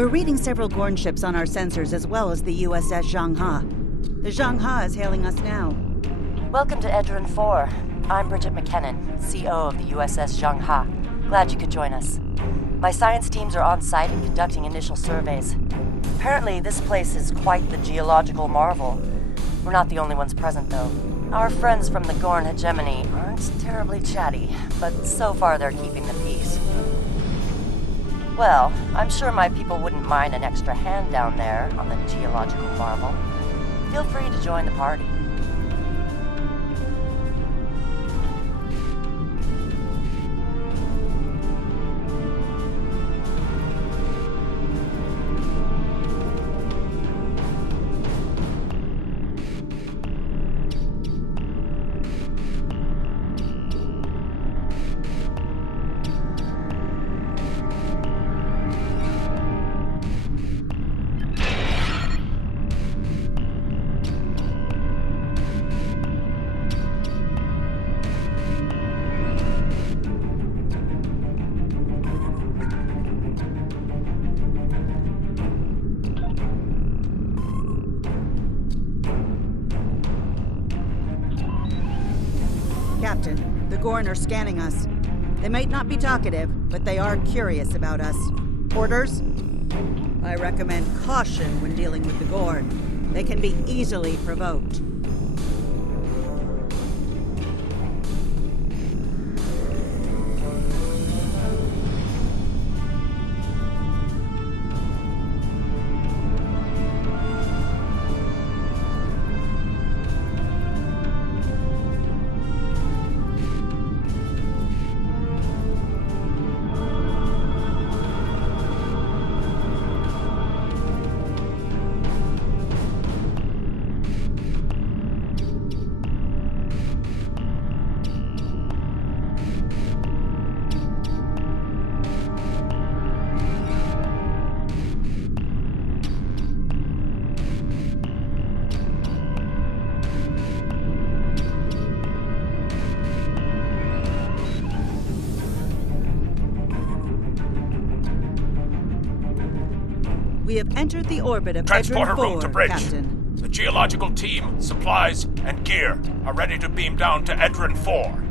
We're reading several Gorn ships on our sensors as well as the USS Zhanghe. The Zhanghe is hailing us now. Welcome to Edron 4. I'm Bridget McKinnon, CO of the USS Zhanghe. Glad you could join us. My science teams are on site and conducting initial surveys. Apparently, this place is quite the geological marvel. We're not the only ones present, though. Our friends from the Gorn hegemony aren't terribly chatty, but so far they're keeping the peace. Well, I'm sure my people wouldn't mind an extra hand down there on the geological marvel. Feel free to join the party. Captain, the Gorn are scanning us. They might not be talkative, but they are curious about us. Orders? I recommend caution when dealing with the Gorn. They can be easily provoked. We have entered the orbit of Transporter Edron room to 4, bridge. Captain. The geological team, supplies, and gear are ready to beam down to Edron 4.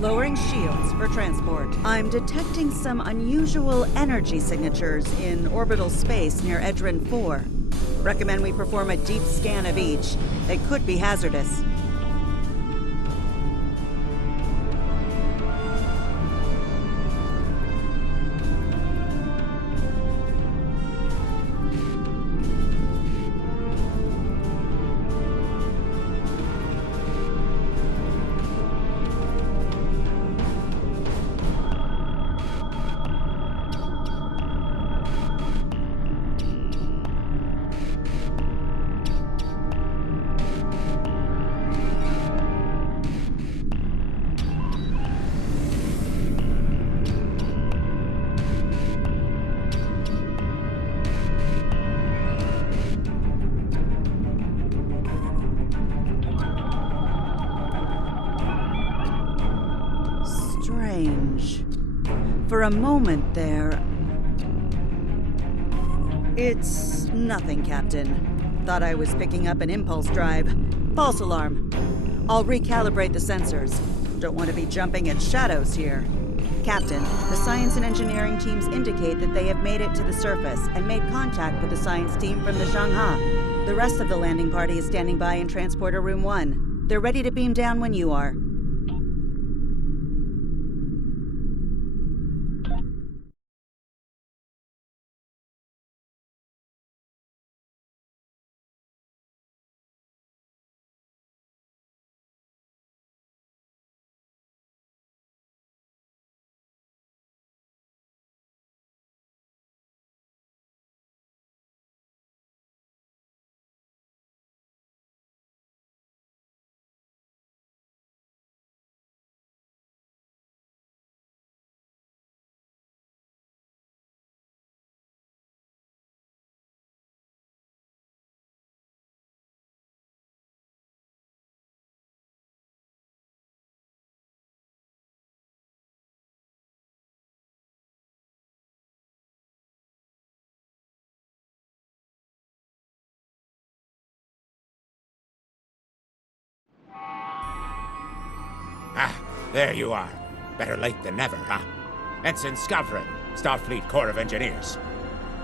Lowering shields for transport. I'm detecting some unusual energy signatures in orbital space near Edron 4. Recommend we perform a deep scan of each. They could be hazardous. Strange. For a moment there... It's nothing, Captain. Thought I was picking up an impulse drive. False alarm. I'll recalibrate the sensors. Don't want to be jumping at shadows here. Captain, the science and engineering teams indicate that they have made it to the surface and made contact with the science team from the Zhanghe. The rest of the landing party is standing by in Transporter Room 1. They're ready to beam down when you are. There you are. Better late than never, huh? Ensign Skavrin, Starfleet Corps of Engineers.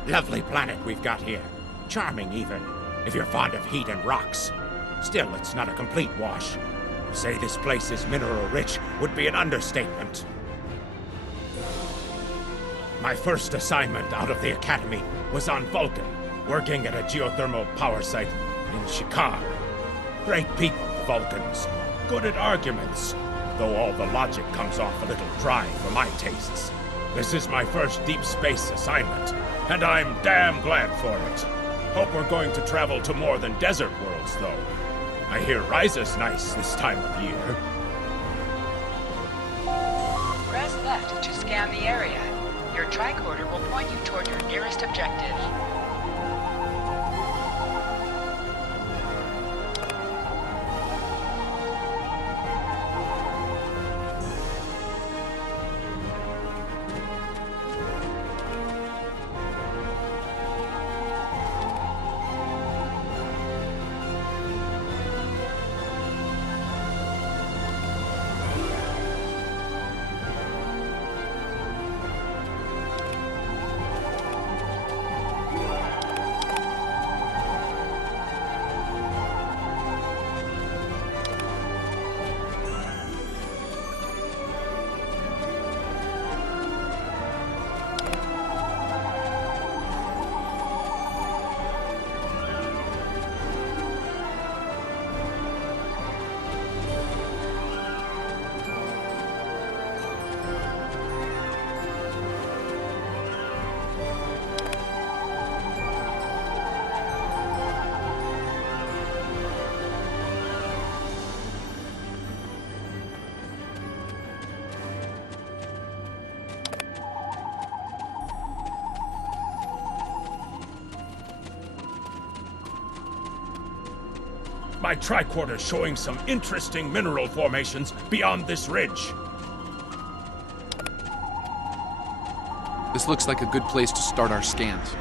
Lovely planet we've got here. Charming, even, if you're fond of heat and rocks. Still, it's not a complete wash. To say this place is mineral-rich would be an understatement. My first assignment out of the Academy was on Vulcan, working at a geothermal power site in Shikar. Great people, the Vulcans. Good at arguments, though all the logic comes off a little dry for my tastes. This is my first deep space assignment, and I'm damn glad for it. Hope we're going to travel to more than desert worlds, though. I hear Ryza's nice this time of year. Press left to scan the area. Your tricorder will point you toward your nearest objective. My tricorder's showing some interesting mineral formations beyond this ridge. This looks like a good place to start our scans.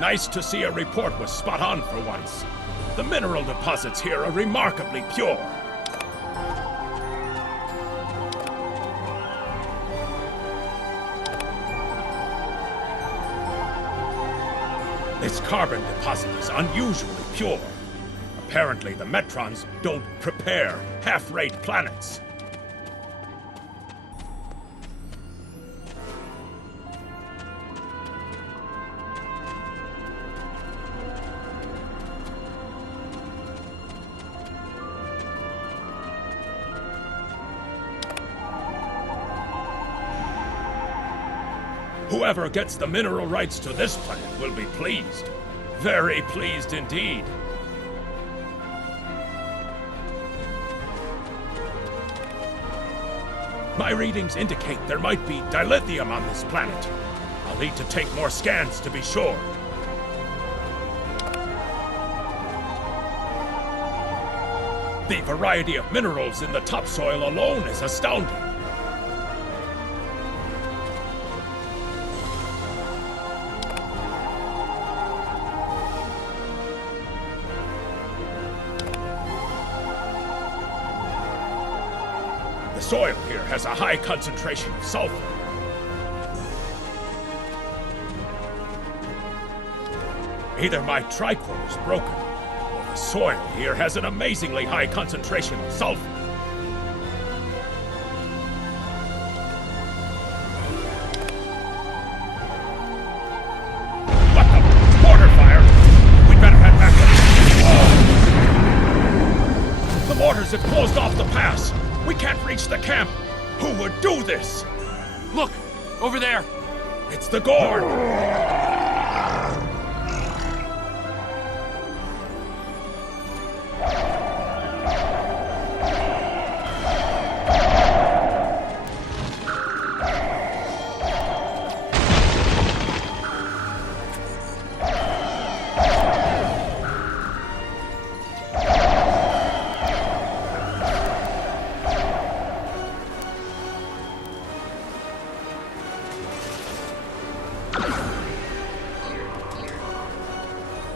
Nice to see a report was spot on for once. The mineral deposits here are remarkably pure. This carbon deposit is unusually pure. Apparently, the Metrons don't prepare half-rate planets. Whoever gets the mineral rights to this planet will be pleased. Very pleased indeed. My readings indicate there might be dilithium on this planet. I'll need to take more scans to be sure. The variety of minerals in the topsoil alone is astounding. The soil here has a high concentration of sulfur. Either my tricorder is broken, or the soil here has an amazingly high concentration of sulfur. off the pass! We can't reach the camp! Who would do this? Look! Over there! It's the Gorn!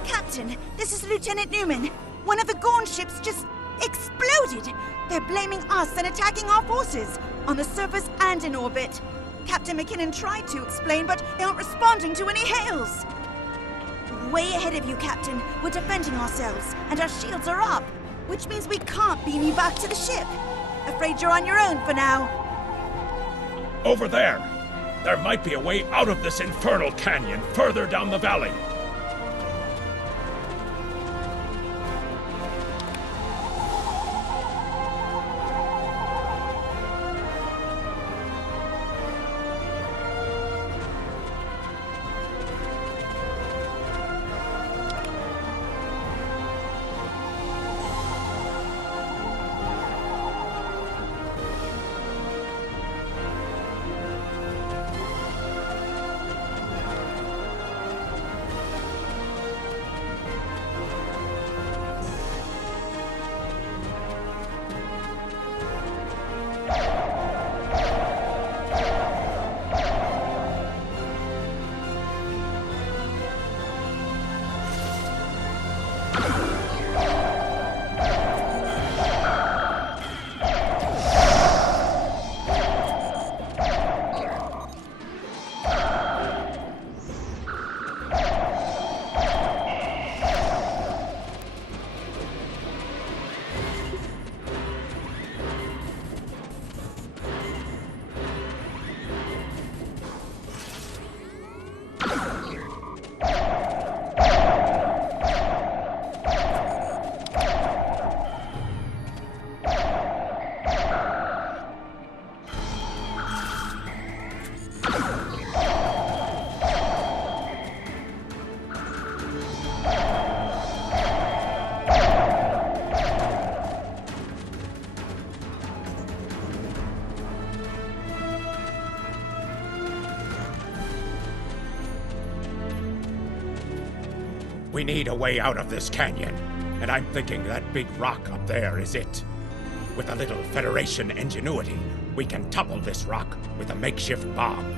Captain, this is Lieutenant Newman. One of the Gorn ships just exploded. They're blaming us and attacking our forces, on the surface and in orbit. Captain McKinnon tried to explain, but they aren't responding to any hails. Way ahead of you, Captain. We're defending ourselves, and our shields are up, which means we can't beam you back to the ship. Afraid you're on your own for now. Over there! There might be a way out of this infernal canyon further down the valley. We need a way out of this canyon, and I'm thinking that big rock up there is it. With a little Federation ingenuity, we can topple this rock with a makeshift bomb.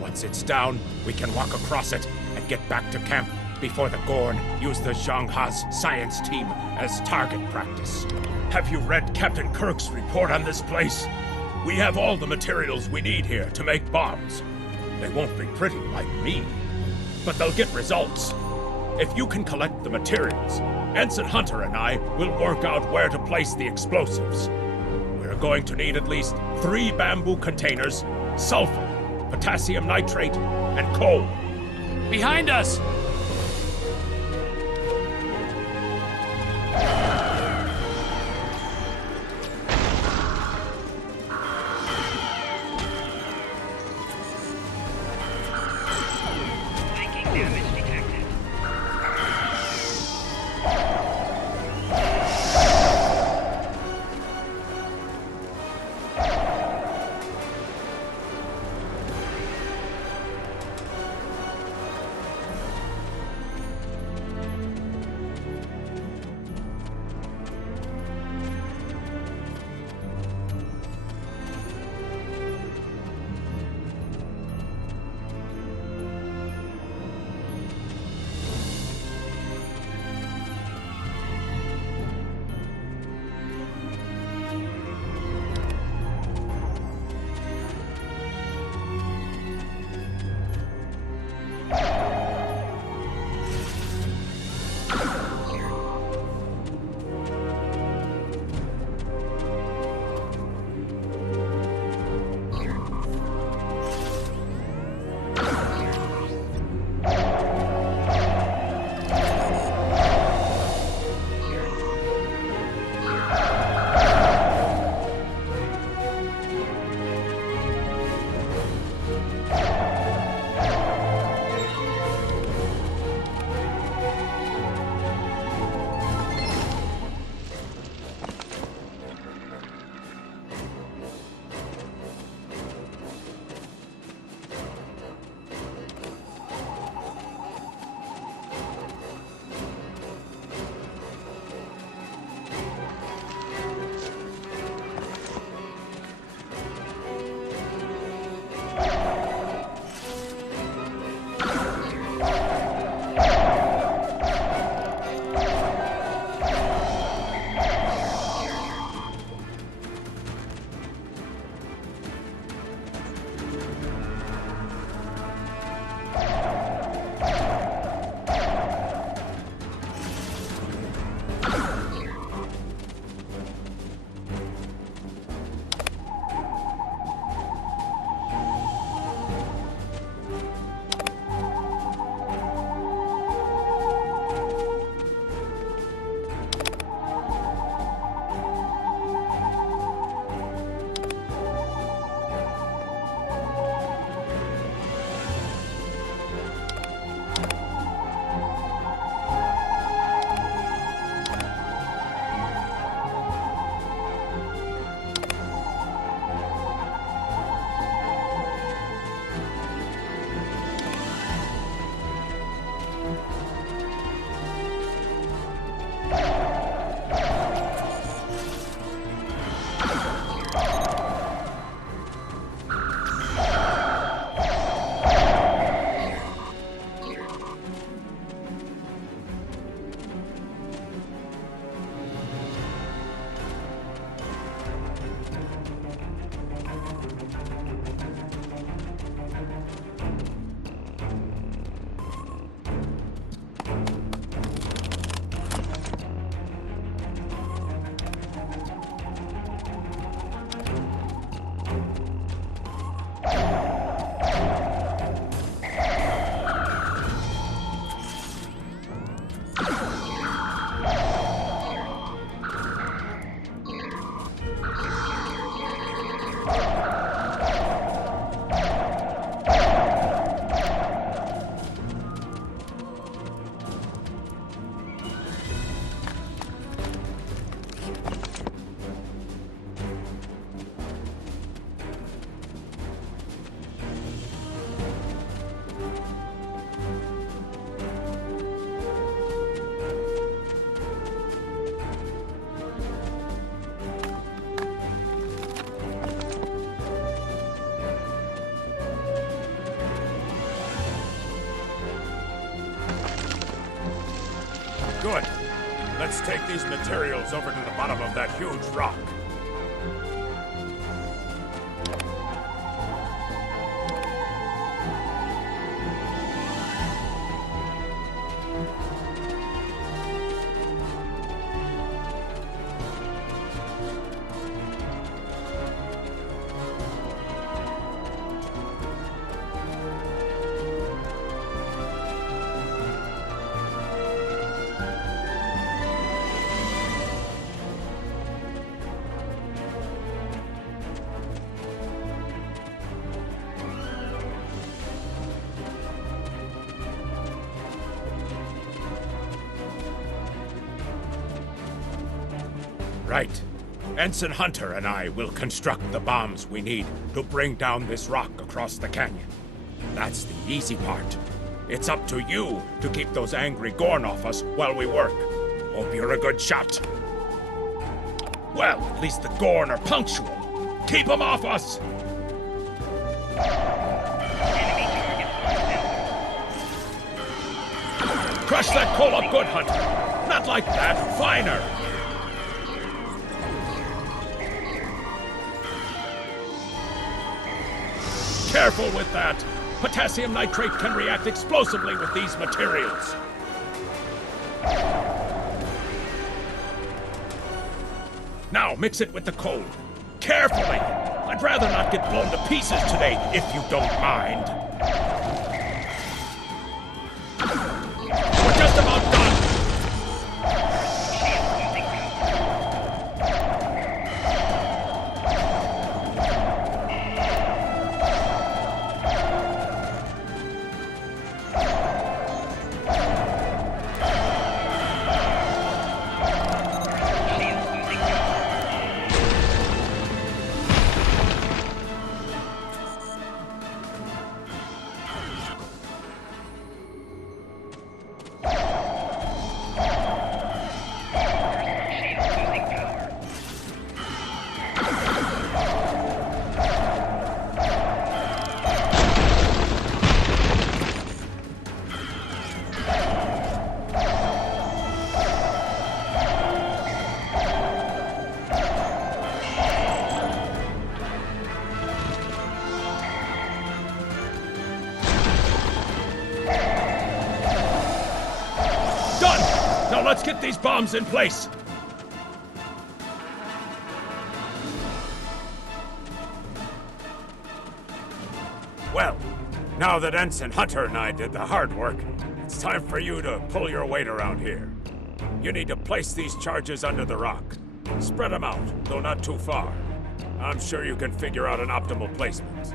Once it's down, we can walk across it and get back to camp before the Gorn use the Zhang Ha's science team as target practice. Have you read Captain Kirk's report on this place? We have all the materials we need here to make bombs. They won't be pretty like me, but they'll get results. If you can collect the materials, Ensign Hunter and I will work out where to place the explosives. We're going to need at least 3 bamboo containers, sulfur, potassium nitrate, and coal. Behind us! Flanking damage detected. Good. Let's take these materials over to the bottom of that huge rock. Right. Ensign Hunter and I will construct the bombs we need to bring down this rock across the canyon. That's the easy part. It's up to you to keep those angry Gorn off us while we work. Hope you're a good shot. Well, at least the Gorn are punctual. Keep them off us! Crush that coal up good, Hunter. Not like that. Finer. Careful with that! Potassium nitrate can react explosively with these materials. Now mix it with the coal. Carefully! I'd rather not get blown to pieces today, if you don't mind. We're just about done! Let's get these bombs in place! Well, now that Ensign Hunter and I did the hard work, it's time for you to pull your weight around here. You need to place these charges under the rock. Spread them out, though not too far. I'm sure you can figure out an optimal placement.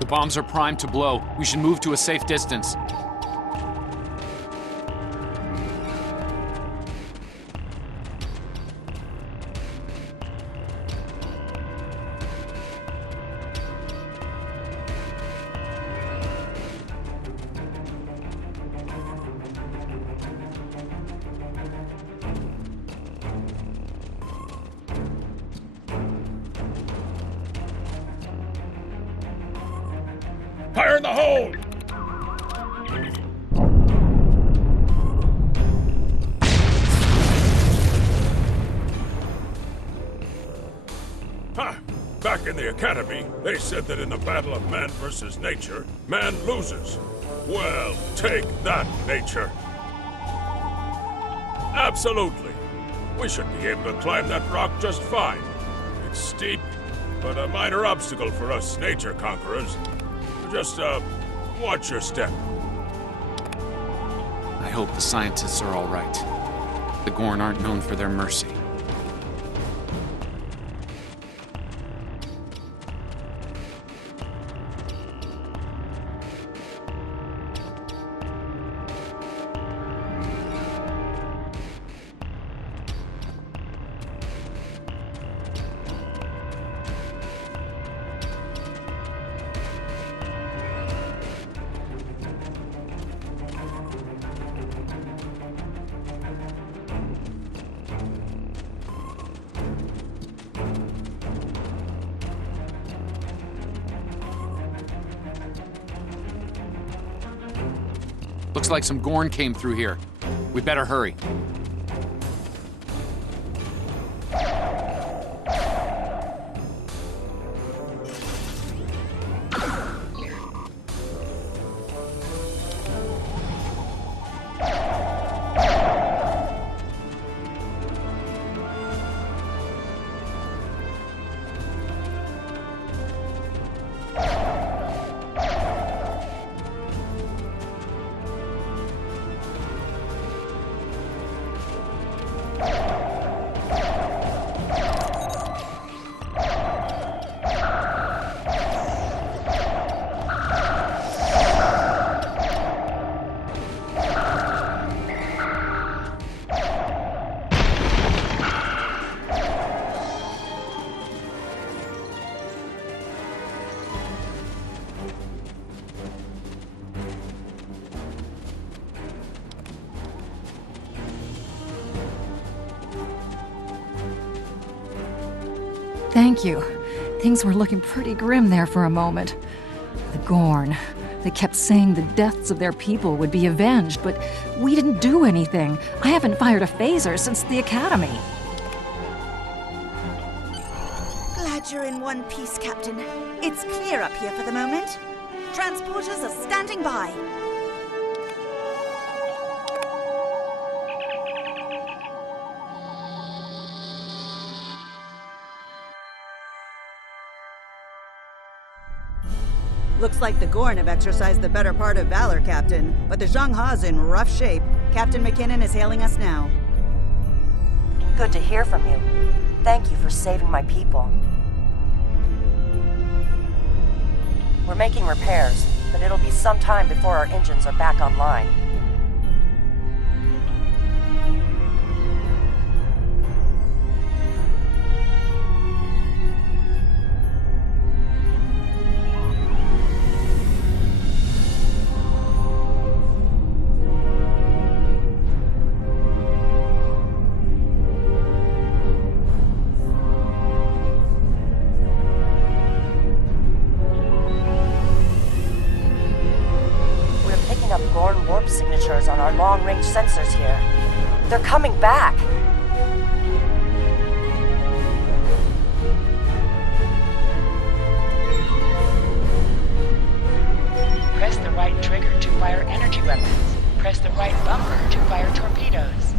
The bombs are primed to blow. We should move to a safe distance. Fire in the hole! Huh. Back in the Academy, they said that in the battle of man versus nature, man loses. Well, take that, nature. Absolutely. We should be able to climb that rock just fine. It's steep, but a minor obstacle for us nature conquerors. Just, watch your step. I hope the scientists are all right. The Gorn aren't known for their mercy. Looks like some Gorn came through here. We better hurry. Thank you. Things were looking pretty grim there for a moment. The Gorn. They kept saying the deaths of their people would be avenged, but we didn't do anything. I haven't fired a phaser since the Academy. Glad you're in one piece, Captain. It's clear up here for the moment. Transporters are standing by. Looks like the Gorn have exercised the better part of valor, Captain. But the Zhang Ha's in rough shape. Captain McKinnon is hailing us now. Good to hear from you. Thank you for saving my people. We're making repairs, but it'll be some time before our engines are back online. Gorn warp signatures on our long-range sensors here. They're coming back! Press the right trigger to fire energy weapons. Press the right bumper to fire torpedoes.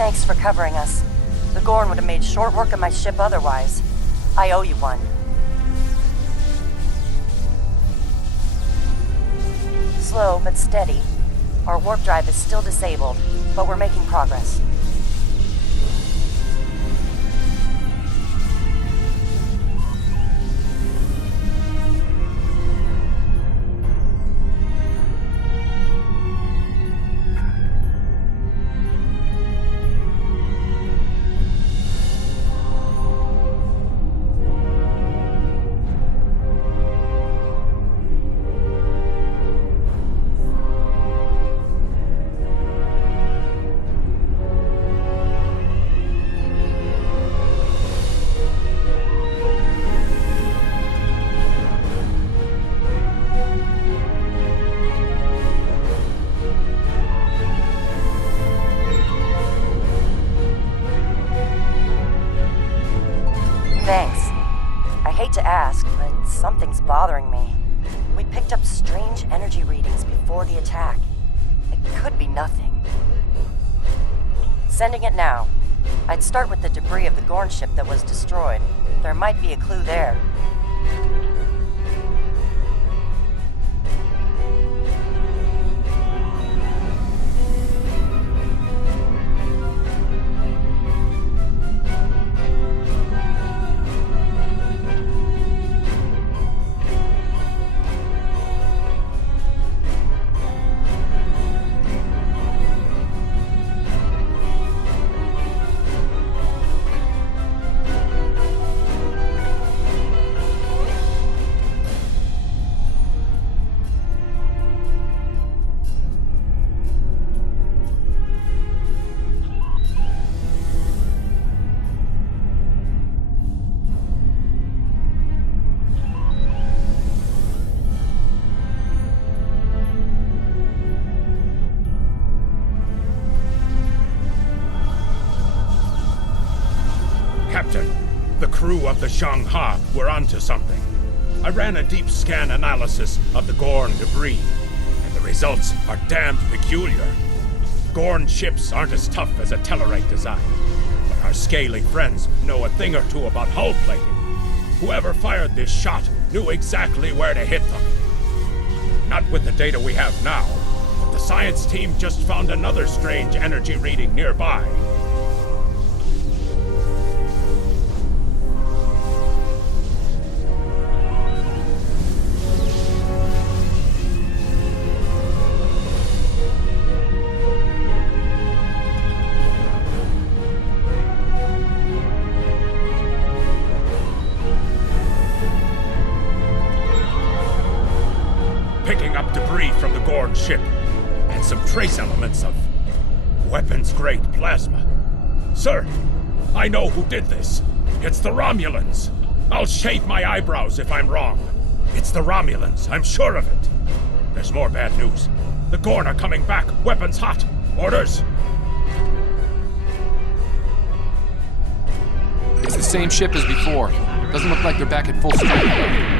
Thanks for covering us. The Gorn would have made short work of my ship otherwise. I owe you one. Slow but steady. Our warp drive is still disabled, but we're making progress. Thanks. I hate to ask, but something's bothering me. We picked up strange energy readings before the attack. It could be nothing. Sending it now. I'd start with the debris of the Gorn ship that was destroyed. There might be a clue there. Captain, the crew of the Zhang-Ha were onto something. I ran a deep scan analysis of the Gorn debris, and the results are damned peculiar. Gorn ships aren't as tough as a Tellarite design, but our scaly friends know a thing or two about hull plating. Whoever fired this shot knew exactly where to hit them. Not with the data we have now, but the science team just found another strange energy reading nearby. Picking up debris from the Gorn ship, and some trace elements of weapons-grade plasma. Sir, I know who did this. It's the Romulans. I'll shave my eyebrows if I'm wrong. It's the Romulans, I'm sure of it. There's more bad news. The Gorn are coming back, weapons hot. Orders? It's the same ship as before. Doesn't look like they're back at full strength.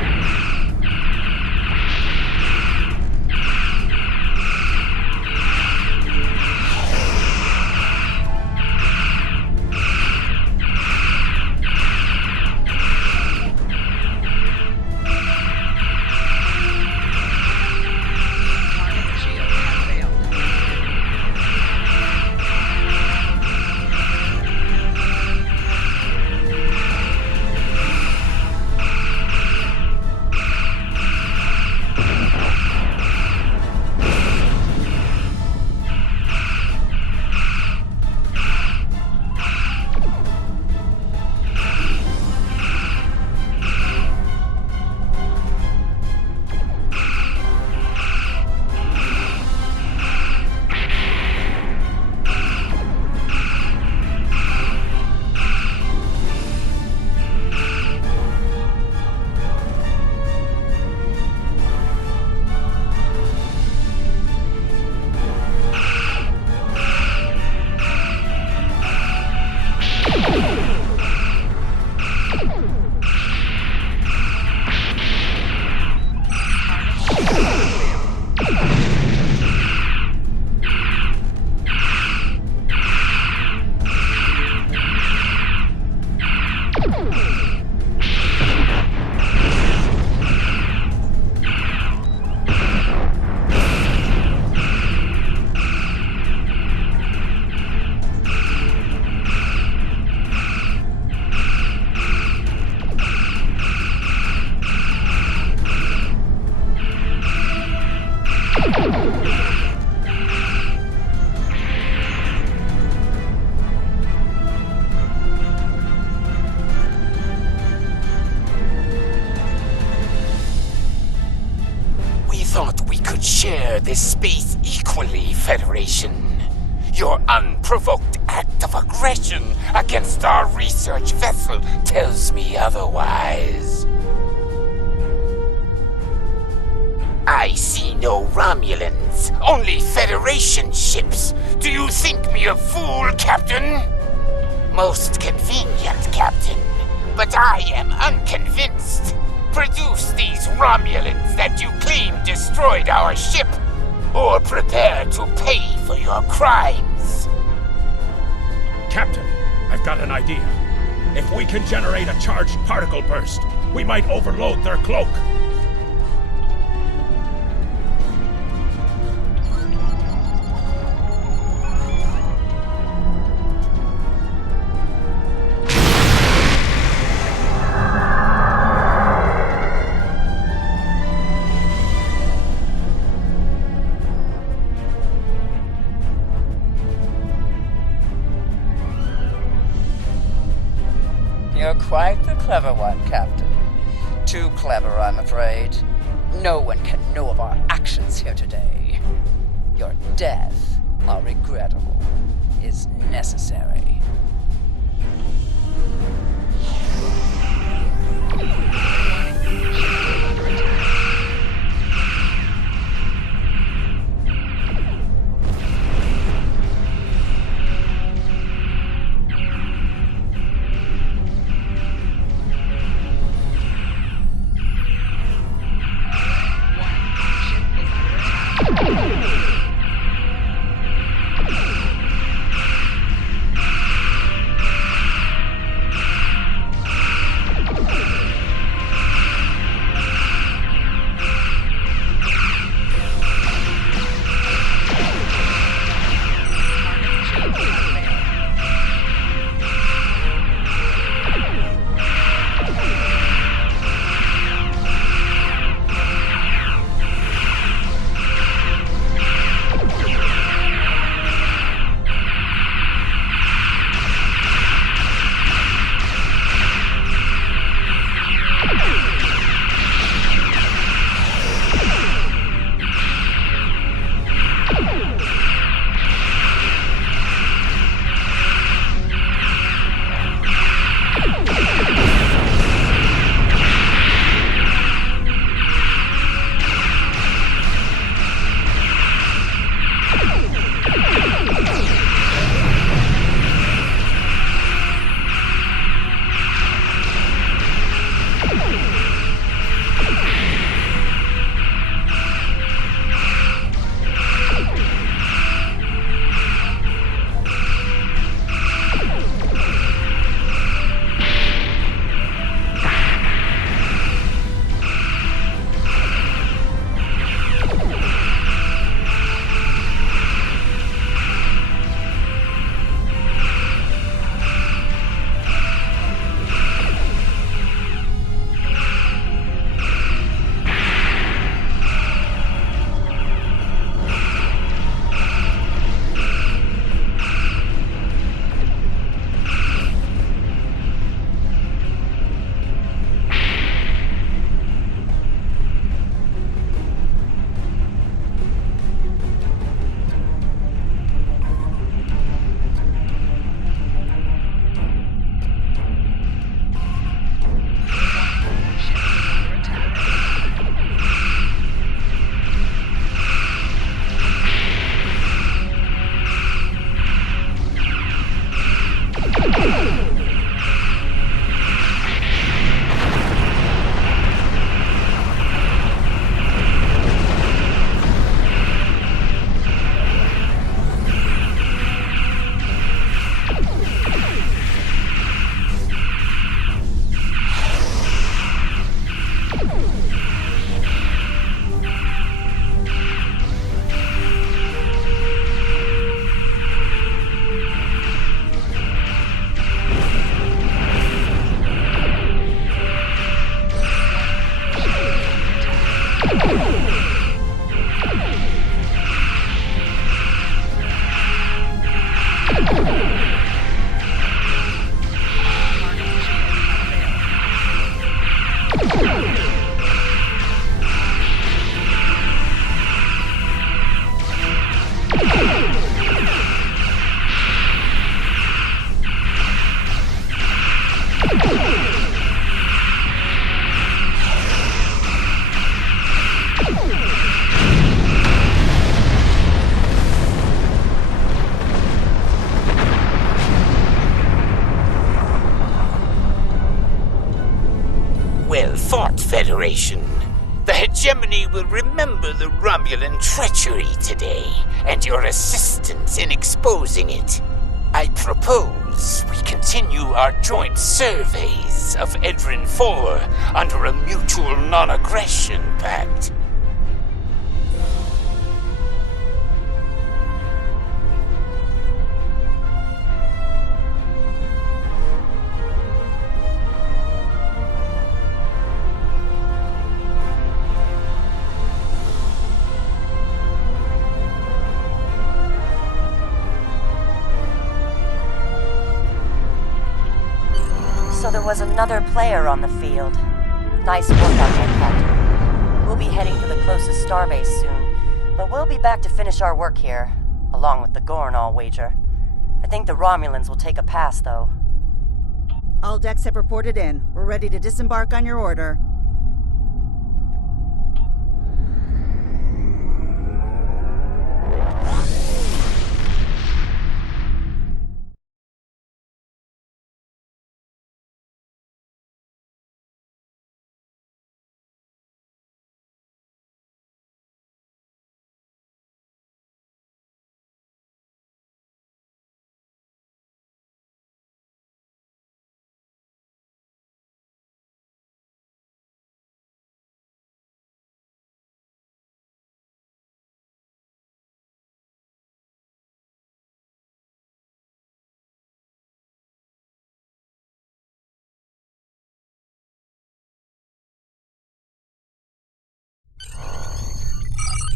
We thought we could share this space equally, Federation. Your unprovoked act of aggression against our research vessel tells me otherwise. I see no Romulans, only Federation ships. Do you think me a fool, Captain? Most convenient, Captain. But I am unconvinced. Produce these Romulans that you claim destroyed our ship, or prepare to pay for your crimes. Captain, I've got an idea. If we can generate a charged particle burst, we might overload their cloak. You're quite the clever one, Captain. Too clever, I'm afraid. No one can know of our actions here today. Your death, while regrettable, is necessary. Federation. The hegemony will remember the Romulan treachery today, and your assistance in exposing it. I propose we continue our joint surveys of Edrin 4 under a mutual non-aggression pact. So there was another player on the field. Nice work out there, Captain. We'll be heading for the closest starbase soon, but we'll be back to finish our work here, along with the Gorn, I'll wager. I think the Romulans will take a pass, though. All decks have reported in. We're ready to disembark on your order.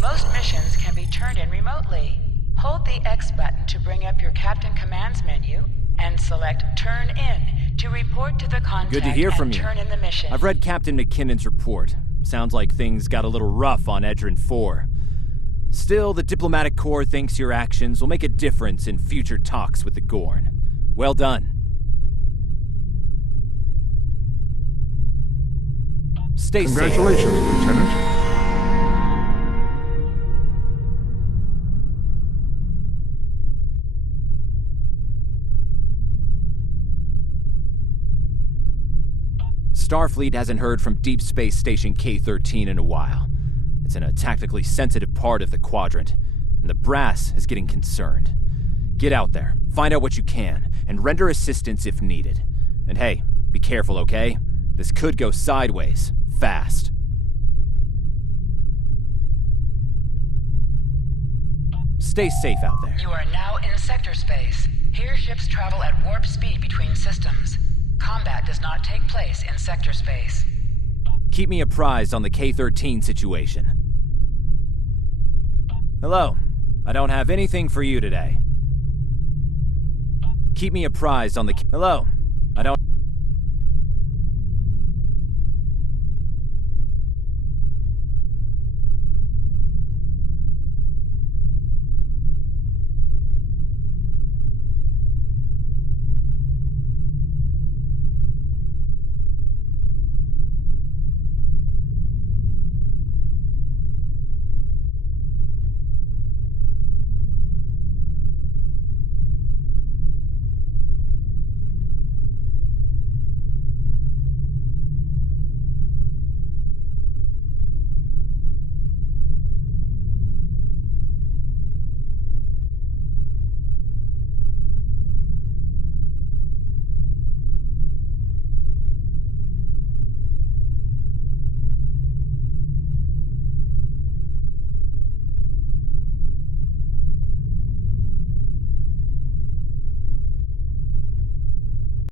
Most missions can be turned in remotely. Hold the X button to bring up your Captain Commands menu and select Turn In to report to the contact. Good to hear from you. Turn in the mission. I've read Captain McKinnon's report. Sounds like things got a little rough on Edrin 4. Still, the diplomatic corps thinks your actions will make a difference in future talks with the Gorn. Well done. Stay safe. Congratulations, Lieutenant. Starfleet hasn't heard from Deep Space Station K-13 in a while. It's in a tactically sensitive part of the quadrant, and the brass is getting concerned. Get out there, find out what you can, and render assistance if needed. And hey, be careful, okay? This could go sideways, fast. Stay safe out there. You are now in sector space. Here ships travel at warp speed between systems. Combat does not take place in sector space. Keep me apprised on the K-13 situation. Hello. I don't have anything for you today. Keep me apprised on the... Hello. I don't...